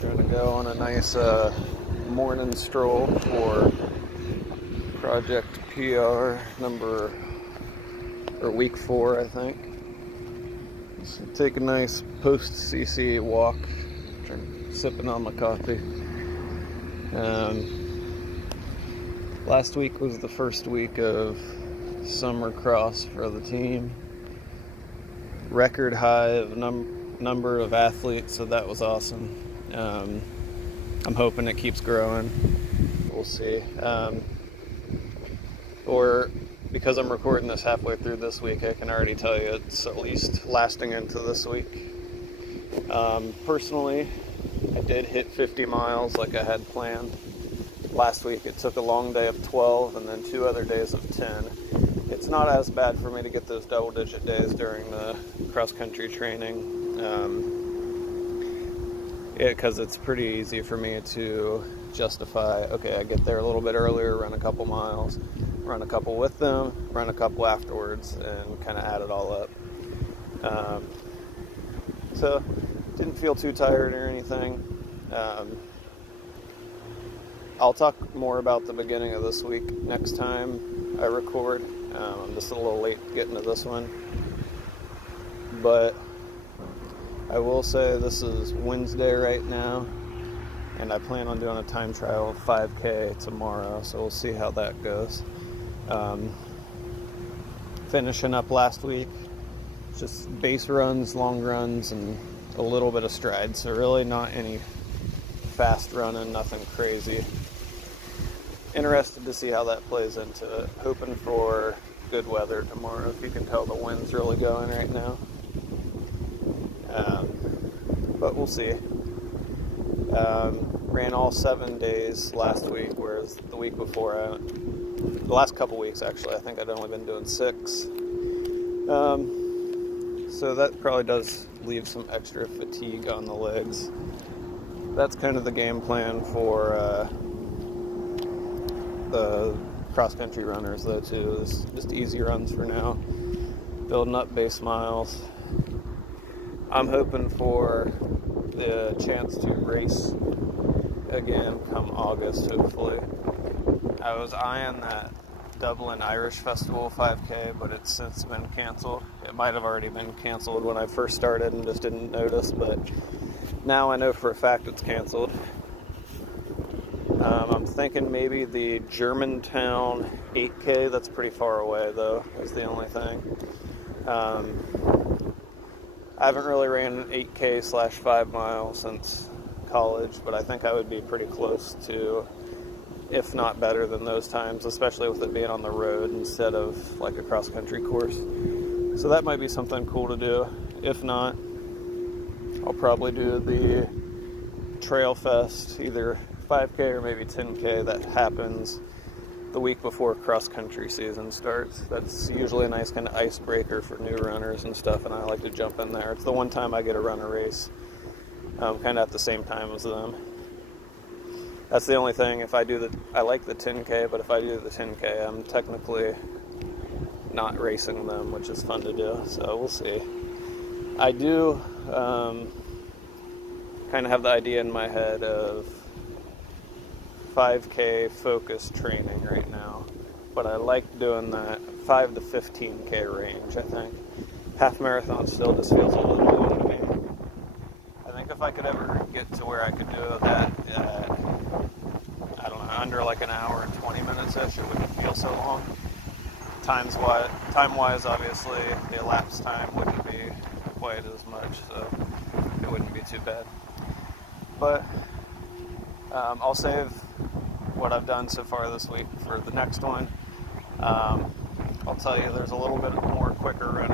Going to go on a nice morning stroll for Project PR week 4, I think. So take a nice post-CC walk, sipping on my coffee. Last week was the first week of summer cross for the team. Record high of number of athletes, so that was awesome. I'm hoping it keeps growing. We'll see. Or because I'm recording this halfway through this week, I can already tell you it's at least lasting into this week. Personally, I did hit 50 miles like I had planned. Last week it took a long day of 12 and then 2 other days of 10. It's not as bad for me to get those double-digit days during the cross-country training, because it's pretty easy for me to justify, okay, I get there a little bit earlier, run a couple miles, run a couple with them, run a couple afterwards, and kind of add it all up. So, didn't feel too tired or anything. I'll talk more about the beginning of this week next time I record. I'm just a little late getting to this one. But I will say this is Wednesday right now, and I plan on doing a time trial of 5K tomorrow, so we'll see how that goes. Finishing up last week, just base runs, long runs, and a little bit of stride, so really not any fast running, nothing crazy. Interested to see how that plays into it. Hoping for good weather tomorrow. If you can tell, the wind's really going right now. But we'll see. Ran all 7 days last week, whereas the week before, the last couple weeks actually, I think I'd only been doing 6. So that probably does leave some extra fatigue on the legs. That's kind of the game plan for the cross-country runners, though, too. It's just easy runs for now, building up base miles. I'm hoping for the chance to race again come August, hopefully. I was eyeing that Dublin Irish Festival 5K, but it's since been canceled. It might have already been canceled when I first started and just didn't notice, but now I know for a fact it's canceled. I'm thinking maybe the Germantown 8K. That's pretty far away, though, is the only thing. I haven't really ran an 8K/5 mile since college, but I think I would be pretty close to, if not better than those times, especially with it being on the road instead of like a cross-country course. So that might be something cool to do. If not, I'll probably do the Trail Fest, either 5K or maybe 10K, that happens the week before cross-country season starts. That's usually a nice kind of icebreaker for new runners and stuff, and I like to jump in there. It's the one time I get to run a race, kind of at the same time as them. That's the only thing. I like the 10K, but if I do the 10K, I'm technically not racing them, which is fun to do, so we'll see. I do kind of have the idea in my head of 5K focused training right now, but I like doing that 5 to 15K range, I think. Half marathon still just feels a little low to me. I think if I could ever get to where I could do that, I don't know, under like an hour and 20 minutes-ish, it wouldn't feel so long. Time-wise, obviously, the elapsed time wouldn't be quite as much, so it wouldn't be too bad. But I'll save what I've done so far this week for the next one. I'll tell you, there's a little bit more quicker running